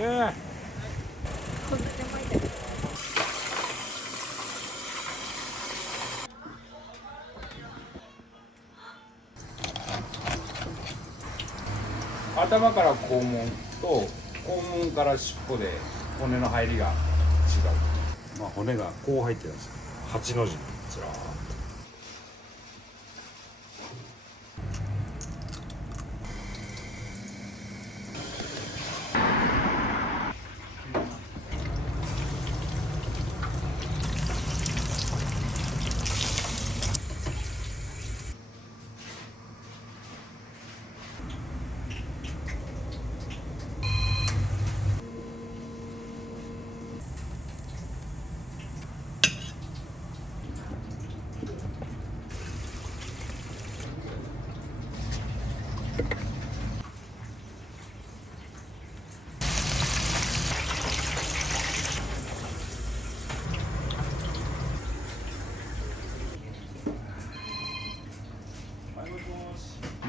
こんな手前で。頭から肛門と肛門から尻尾で骨の入りが違う。まあ骨がこう入ってるんですよ。8の字にずらーっと。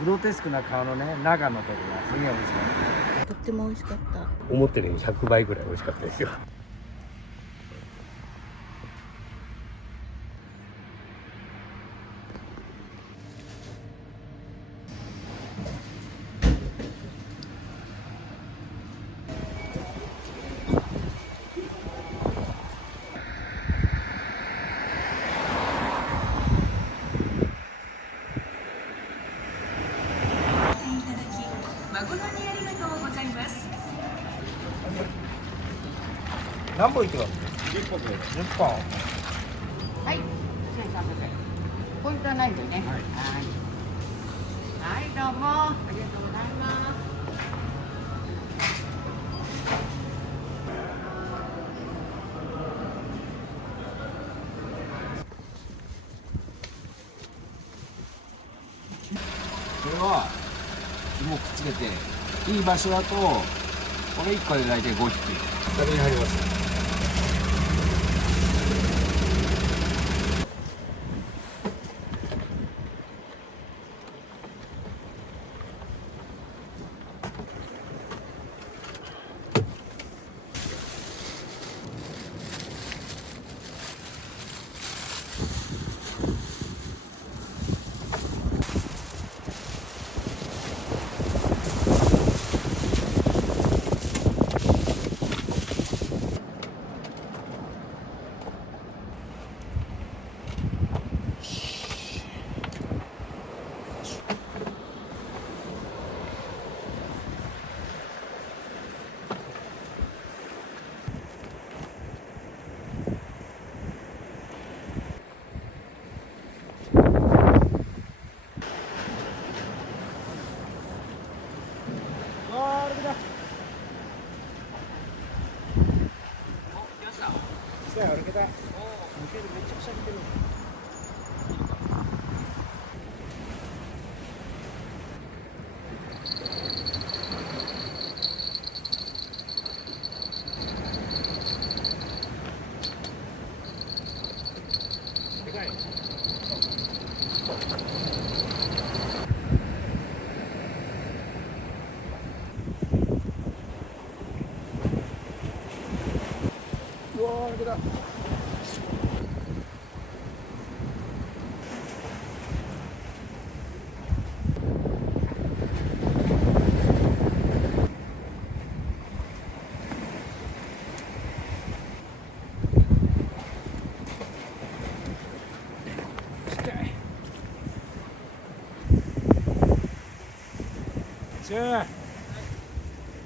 グロテスクな顔のね、長野とかがすげえ美味しかっとっても美味しかった。た。思ってるより100倍ぐらい美味しかったですよ。誠にありがとうございます。何本いってます10本で。？10本。はい、1300円。ポイントはないんでね。はい。はい、どうもありがとうございます。これは紐くっつけていい場所だとこれ1個で大体5匹食べに入ります。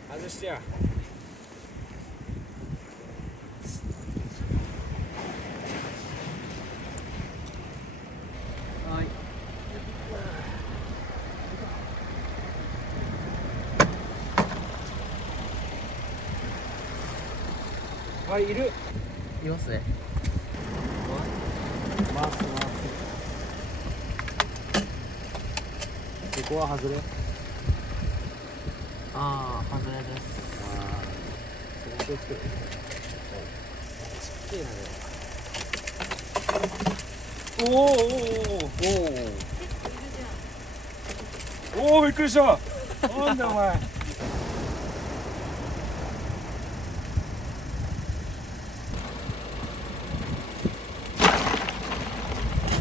外してや。はい、いる。いますね。回す。ここは外れ。ああ、外れです。それ気をつけて。ちっちゃいな。おお、びっくりした。なんだお前。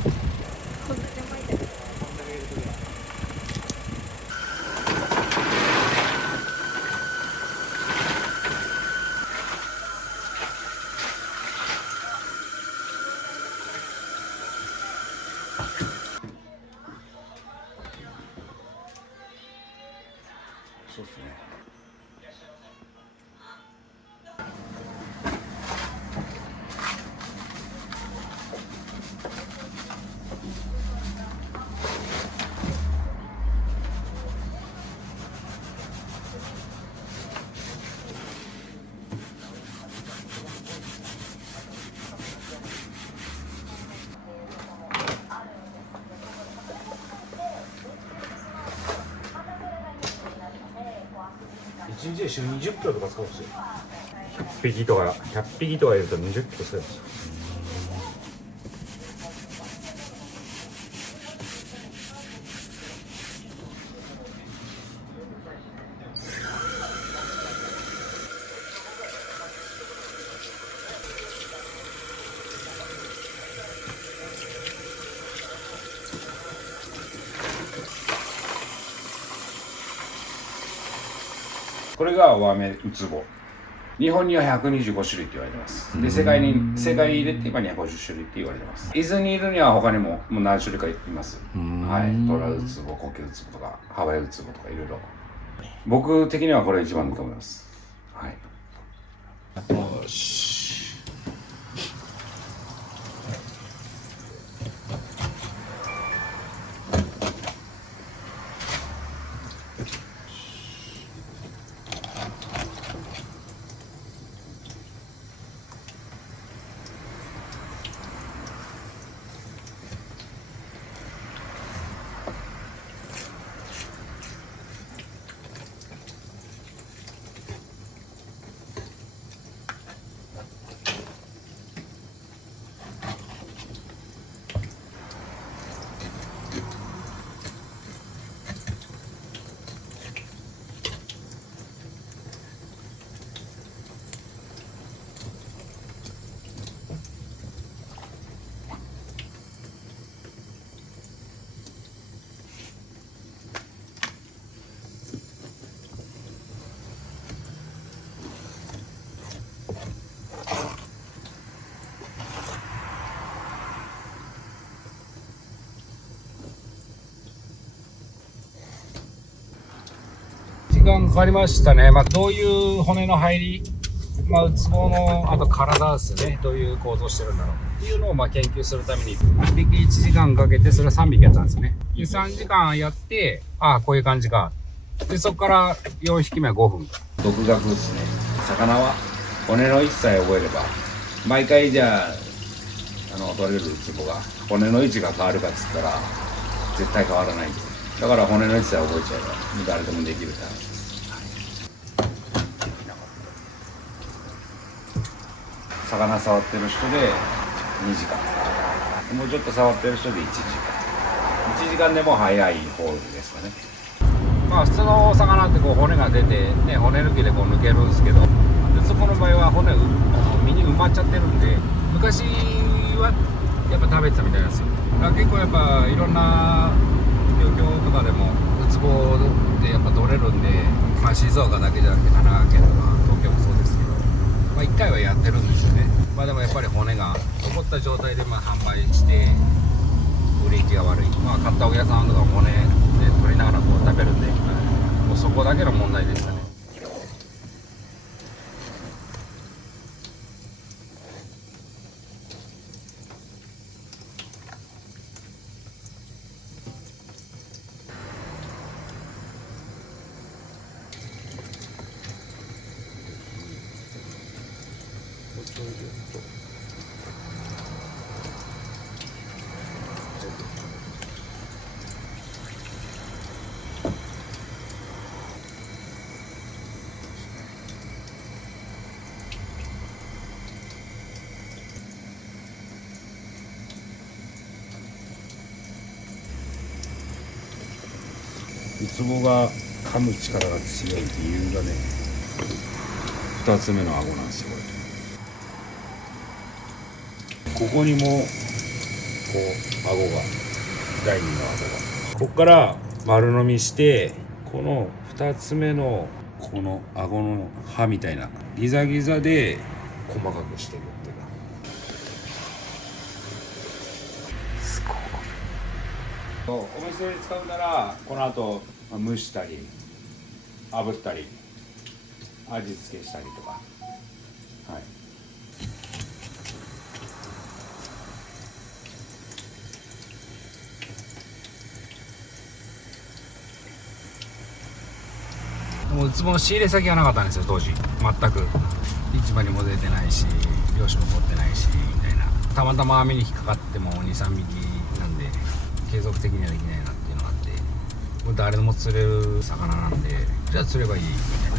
そうですね。1日で週20キロとか使うんですよ。100匹とかいると20キロ使うんですよ。これがワメウツボ。日本には125種類って言われてます。で、世界入れて今250種類って言われてます。伊豆にいるには他にももう何種類かいます。はい。トラウツボ、コケウツボとか、ハワイウツボとかいろいろ。僕的にはこれ一番だと思います。はい。よし。時間かかりましたね。どういう骨の入り、ウツボのあと体ですね、どういう構造してるんだろうっていうのを研究するために1匹1時間かけてそれを3匹やったんですね。23時間やって、ああこういう感じか。でそこから4匹目は5分。独学ですね。魚は骨の位置さえ覚えれば、毎回じゃあ取れるウツボが骨の位置が変わるかっつったら絶対変わらないんで、だから骨の位置さえ覚えちゃえば誰でもできるって話です。魚触ってる人で2時間、もうちょっと触ってる人で1時間でも早い方ですかね。普通のお魚って骨が出て、ね、骨抜きで抜けるんですけど、ウツボの場合は骨身に埋まっちゃってるんで、昔はやっぱ食べてたみたいなんですよ。だから結構やっぱいろんな漁協とかでもウツボってやっぱ取れるんで、静岡だけじゃなくて神奈川県とか東京もそうですけど、1回はやってるんですよね。でもやっぱり骨が残った状態で販売して売れ行きが悪い。買ったお客さんとか骨で取りながら食べるんで、もうそこだけの問題でしたね。ウツボが噛む力が強い理由がね、2つ目の顎なんですよ。ここにもう顎が第2の顎がここから丸飲みして、この2つ目のこの顎の歯みたいなギザギザで細かくしていくっていうか、すごい。お店で使うならこの後蒸したり炙ったり味付けしたりとか、はい。もうウツボの仕入れ先がなかったんですよ当時。全く市場にも出てないし漁師も持ってないしみたいな。たまたま網に引っかかっても 2,3 匹なんで継続的にはできないなっていうのがあって、これ誰でも釣れる魚なんで、じゃあ釣ればいいみたいな。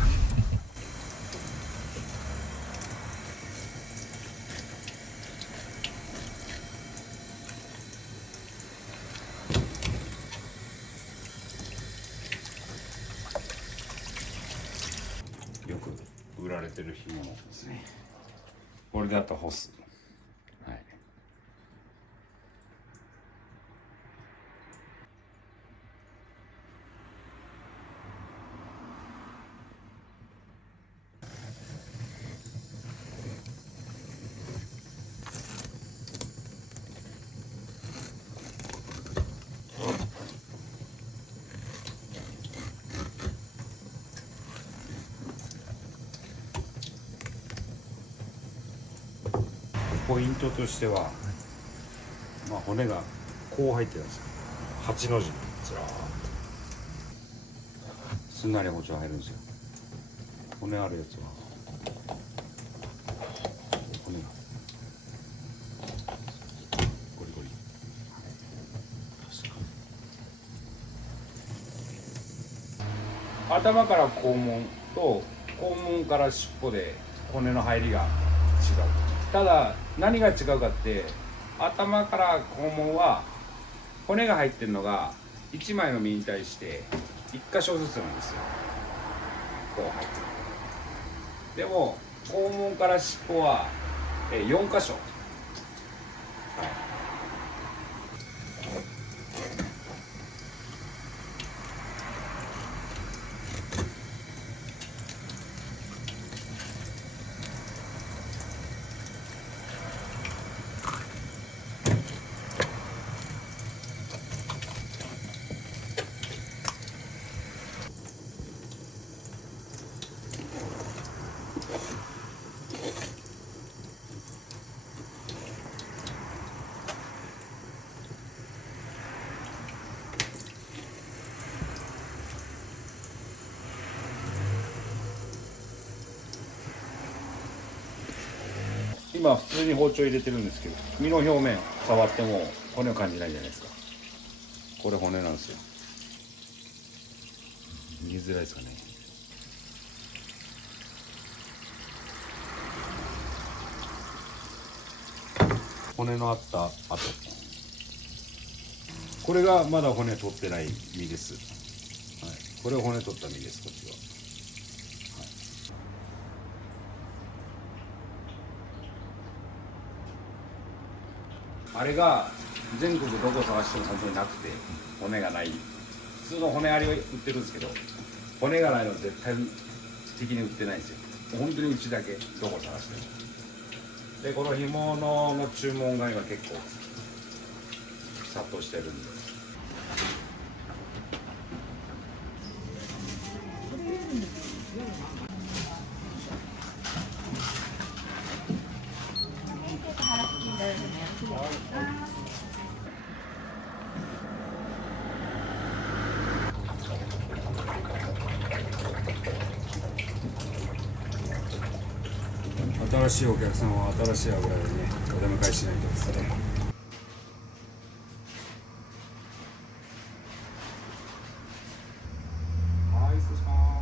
よく売られてる干物ですね。これであと干す。はい。ポイントとしては、まあ、骨がこう入ってるんですよ。8の字にずらーっとすんなり包丁入るんですよ。骨あるやつは骨がゴリゴリ、頭から肛門と肛門から尻尾で骨の入りが違う。ただ何が違うかって、頭から肛門は骨が入ってるのが1枚の身に対して1箇所ずつなんですよ。こう入ってる。でも肛門から尻尾は4箇所、はい。今普通に包丁入れてるんですけど、身の表面触っても骨を感じないじゃないですか。これ骨なんですよ。見づらいですかね。骨のあった跡、これがまだ骨取ってない身です、はい。これは骨取った身です。こっちは、あれが全国どこ探しても本当になくて、骨がない、普通の骨ありを売ってるんですけど、骨がないのは絶対的に売ってないんですよ。本当にうちだけ、どこ探しても。でこの干物の注文が今結構殺到してるんで、新しいお客さんは新しい油でね、お出迎えしないとですね。はい、失礼しま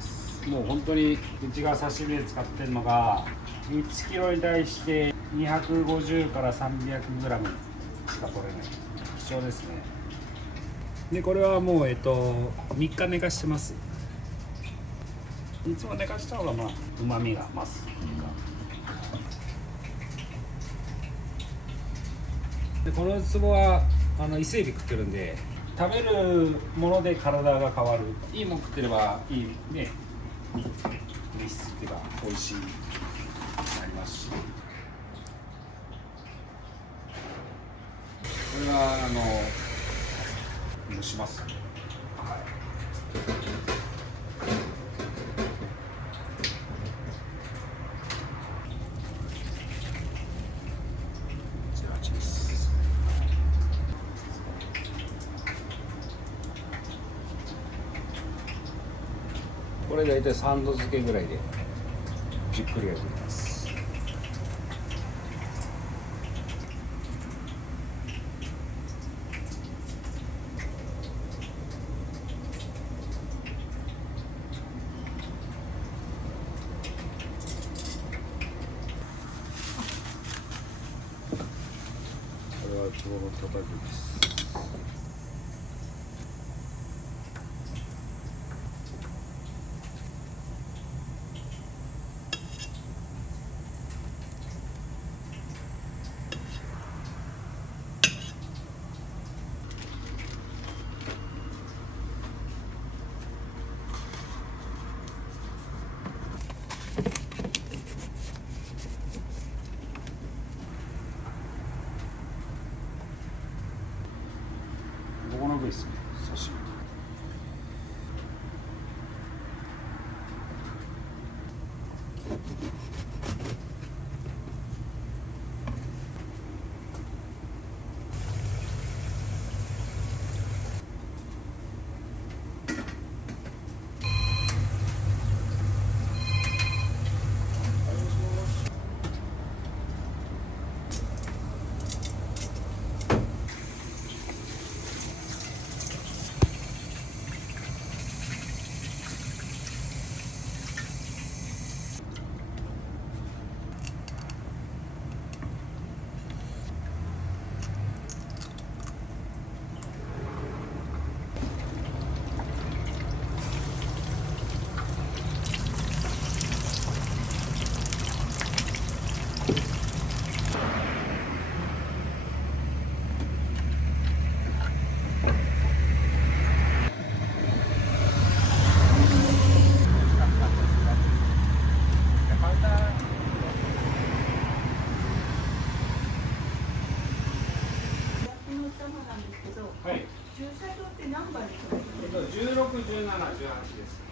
す。もう本当にうちが刺身で使ってるのが1キロに対して250から300グラムしか取れない。貴重ですね。でこれはもう3日寝かしてます。いつも寝かした方がまあ旨味が増す。でこの壺は伊勢海老食ってるんで、食べるもので体が変わる。いいもん食ってればいいね、物質っていうか美味しいになりますし、これは蒸します。はい。これ大体3度漬けぐらいでじっくり焼きます。これはちょうどたたきです。ここの部位ですね、刺身。はい。駐車場って何番に止めてる？ 16、17、18です。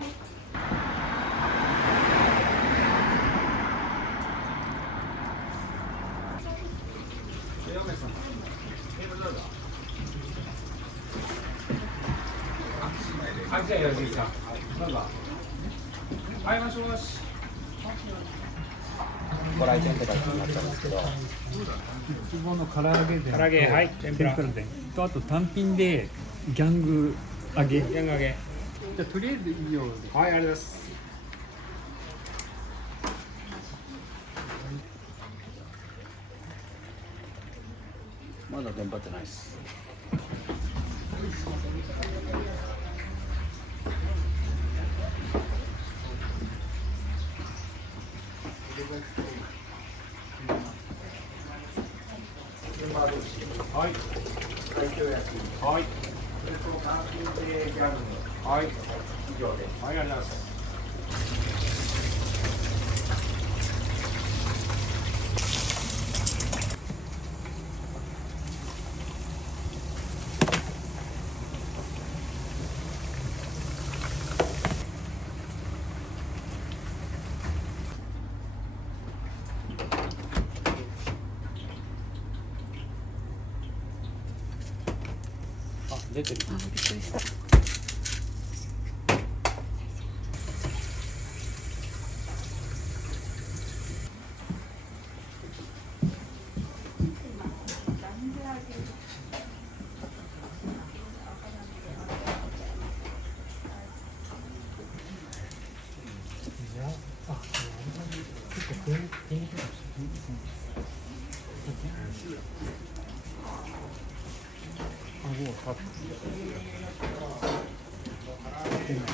あ、じゃあ吉井さん。どうぞ。はい、もしもし。ご来店って感じになっちゃうんですけど、ウツボの唐揚げで唐揚げ、はい、天ぷら。とあと単品でギャング揚げ。ヤング揚げ。じゃあとりあえず以上で。はい、ありがとうございます。まだテンパってないです。はい。はい。はい。以上で。はい、ありがとうございます。あ、出てる。あ、びっくりした。顎を立ってない。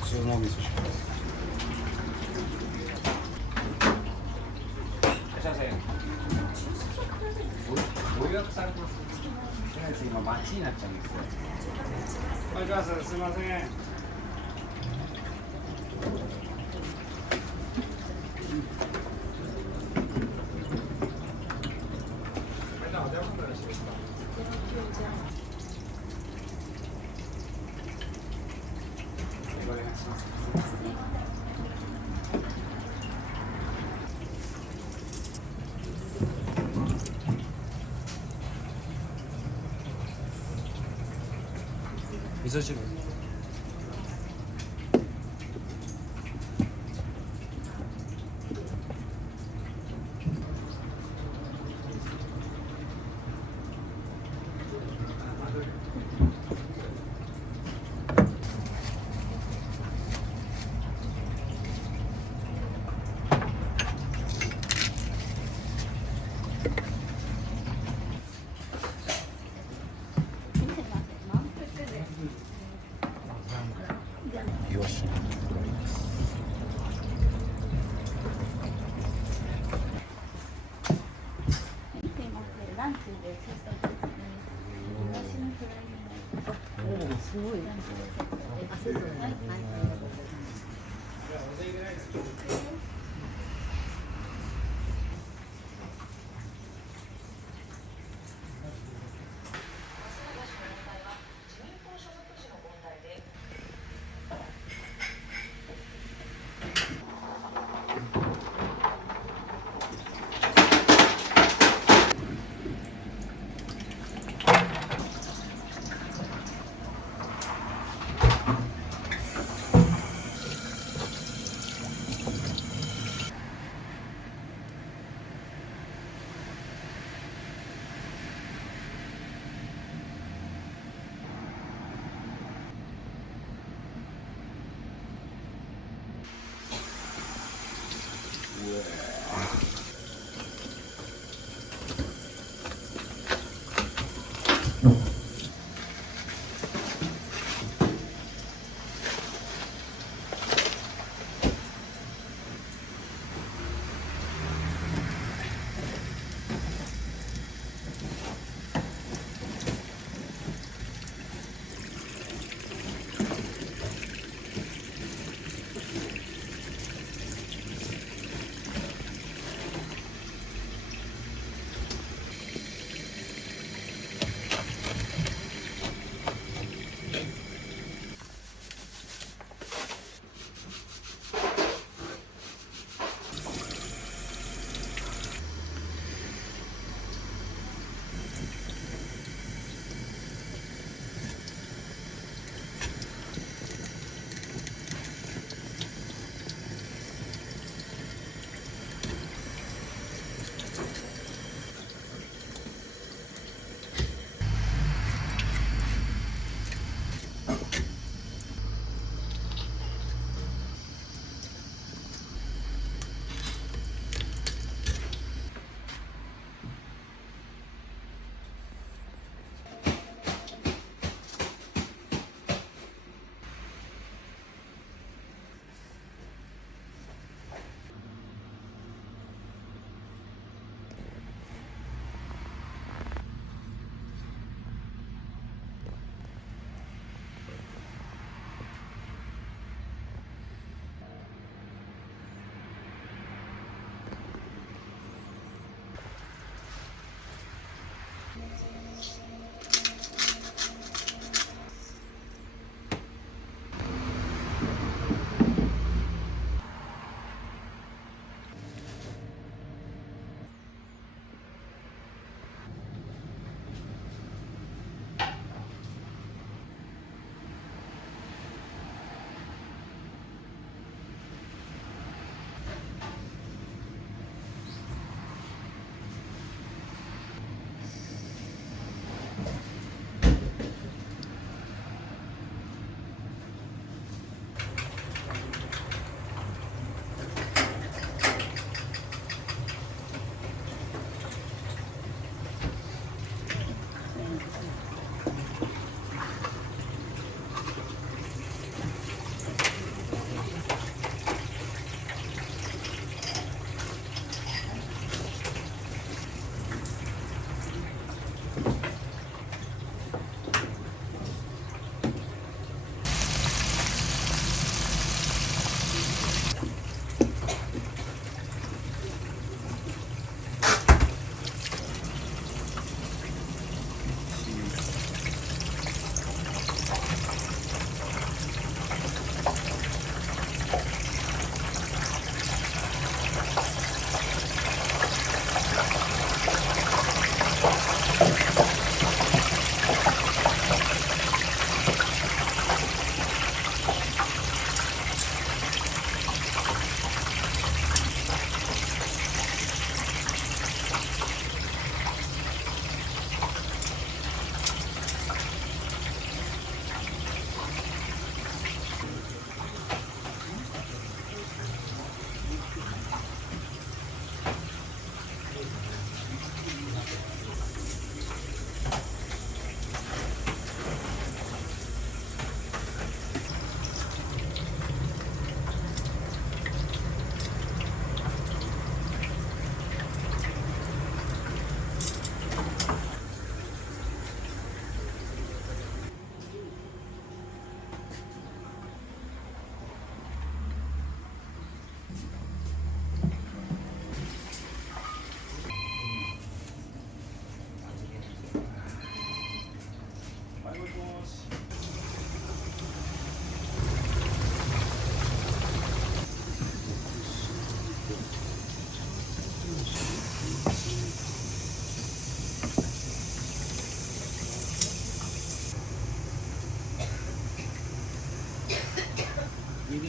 普通のお味噌汁です。いらっしゃいませ。ご予約されてます。とりあえず今待ちになっちゃうんですよ。お願いします。すみません。お願いします。味噌汁。よし。ランチでセットですね。私のフライになる。すごい。ランチでセットで。あ、セットで。はい。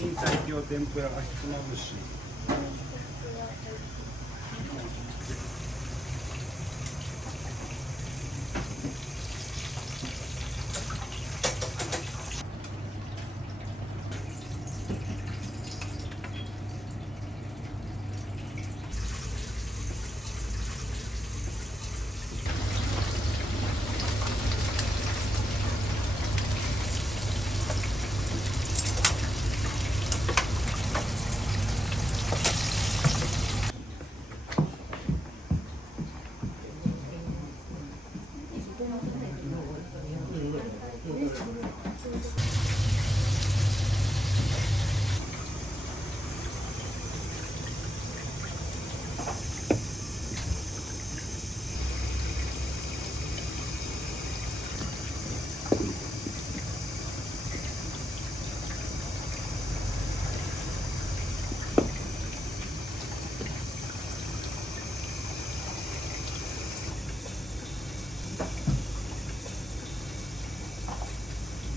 明太京天ぷらがひつまぶし。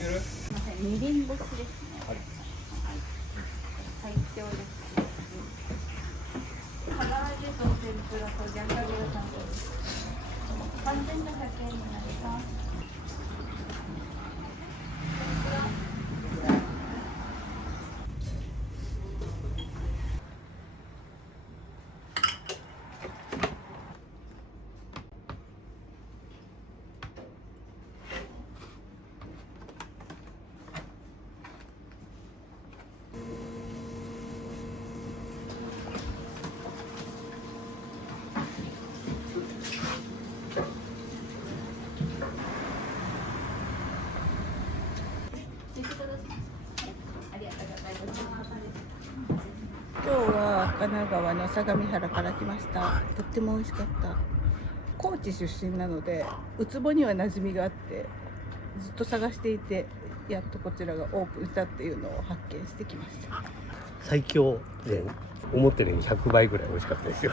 すみません、みりん干しですね。はい。最強です。唐揚げと天ぷらとジャンガリが担当です。3500円になります。今日は神奈川の相模原から来ました。とっても美味しかった。高知出身なのでウツボには馴染みがあってずっと探していて、やっとこちらがオープンしたっていうのを発見してきました。最強で思ってるより100倍ぐらい美味しかったですよ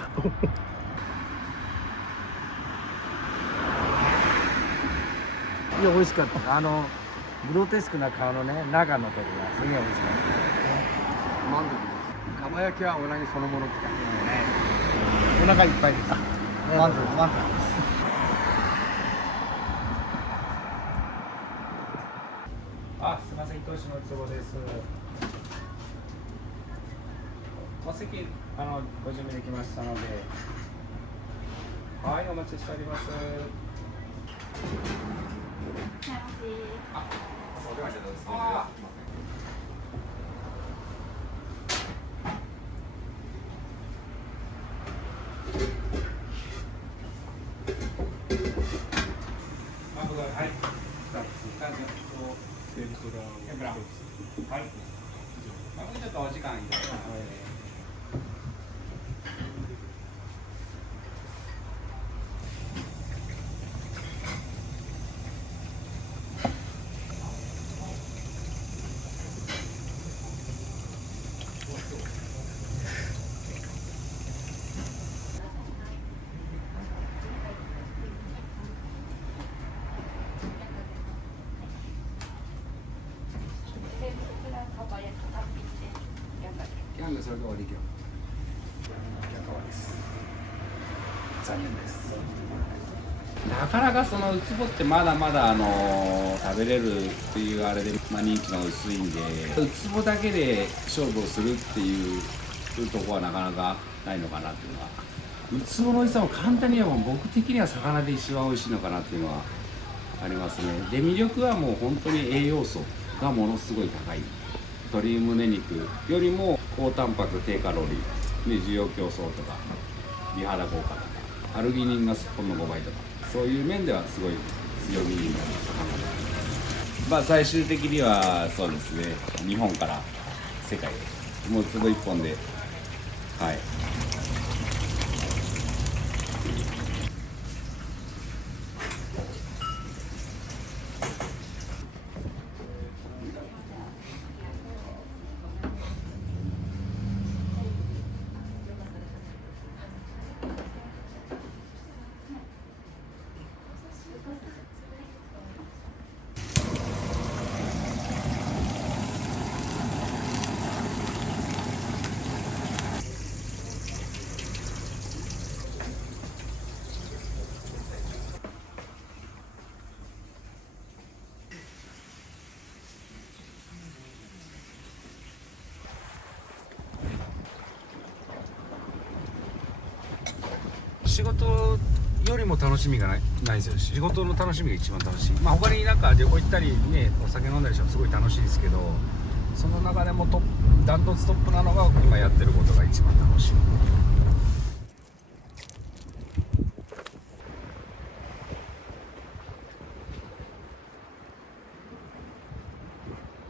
いや美味しかった。グロテスクな顔のね長野とかがすげえ美味しかった。満足です。蒲焼きはうなぎそのものって感じでね。お腹いっぱいです。満足です。あ、すみません、伊藤市の壺です。お席ご準備できましたので、はい、お待ちしております。はい。はい。ちょっとお時間いただきますので。キャンがそれで終わり今日。残念です。なかなかそのウツボってまだまだ食べれるっていうあれで、認知が薄いんで、ウツボだけで勝負をするっていうとこはなかなかないのかなっていうのは。ウツボの美味しさも簡単に言えば僕的には魚で一番美味しいのかなっていうのはありますね。で魅力はもう本当に栄養素がものすごい高い。鶏胸肉よりも高タンパク低カロリー、ね、需要競争とか美肌効果とかアルギニンがすっぽんの5倍とか、そういう面ではすごい強みになる魚で、最終的にはそうですね、日本から世界へもうつぼ一本で、はい。事よりも楽しみがないですよ。仕事の楽しみが一番楽しい。まあ他になんか旅行行ったりね、お酒飲んだりしてもすごい楽しいですけど、その中でもダントツトップなのが今やってることが一番楽しい。